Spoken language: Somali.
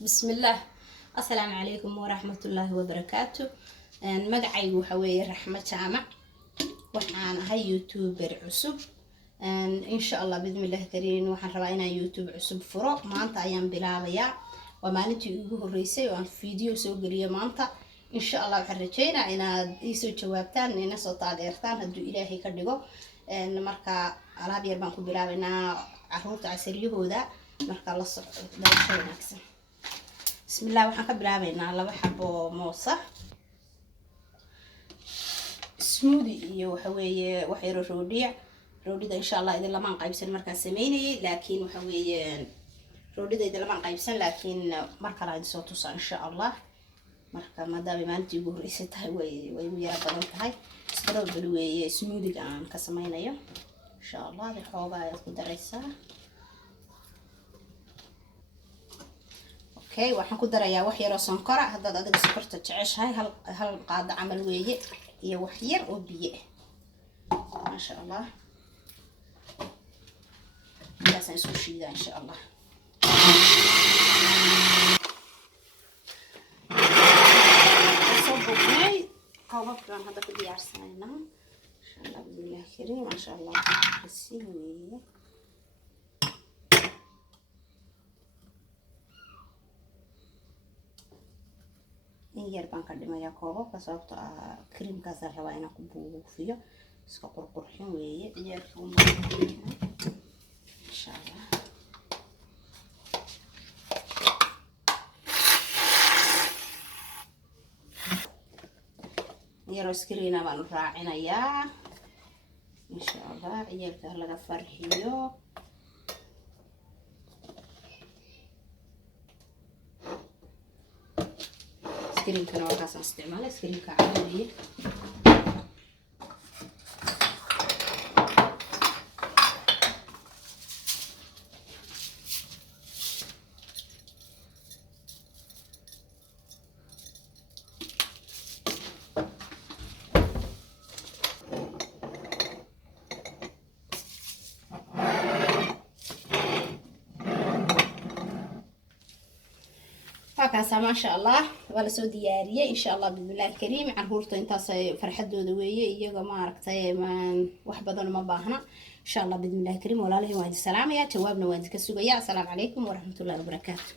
بسم الله. السلام عليكم ورحمة الله وبركاته. مقعي وحوي رحمة جامع وحنا هاي يوتيوبر عصب. إن شاء الله بإذن الله كريم وحن ربعنا يوتيوب عصب فرق ما أنت أيام بلابيا وما نتي يجوه الرئيسي وعن فيديو سوق لي ما أنت إن شاء الله وحرجينا إن يسوي جوابتان إن صوت عديرتان هدو إلهي كردقو إن مركا على بيربان كبلابنا عروض عسريه هذا مركا الله صح ده شيء نكسر. بسم الله waxaan ka bilaabaynaa laba xabo moos ah smoothie iyo waxa weeye wax yar roodhida insha Allah idin lama qaybsan markaan sameeyay laakiin waxa weeye roodhida idin lama qaybsan laakiin marka la soo tusaa insha Allah marka maadaama maantii ugu horeysay tahay way ugu yara badan tahay strawberry weeye smoothie aan ka sameynayo insha Allah xoogaa aad ku daraysaa. Okay, waxaan ku darayaa wax yar oo sonkor ah hadda adiga sokorta jeceshahay hal qaado camal weeye iyo wax yar oo biyo ah ma sha Allah taasaan isku shiidaa insha Allah. soo bognay koobabkan hadda ku diyaarsanaynaa insha Allah bismillah kariim ma sha Allah si weeye يربان كردما يا كوبا كسبت كريم كاسر رواينا كبو فيه سكر قرحين ويا يرفون إن شاء الله. يروس كرينا ما نراعينا يا إن شاء الله يرتاح لنا فرحيو. سكرين كنا وقاسا استعماله سكرين كعادية هكذا ما شاء الله ولا سو دياريه ان شاء الله باذن الله الكريم عرورته انتاس فرحدوده ويه iyaga ma aragtay wax badan ma baahna ان شاء الله باذن الله الكريم walaalahay waan salaamaya jawaabna waan ka sugaya. Assalaamu alaykum wa rahmatullahi wa barakatuh.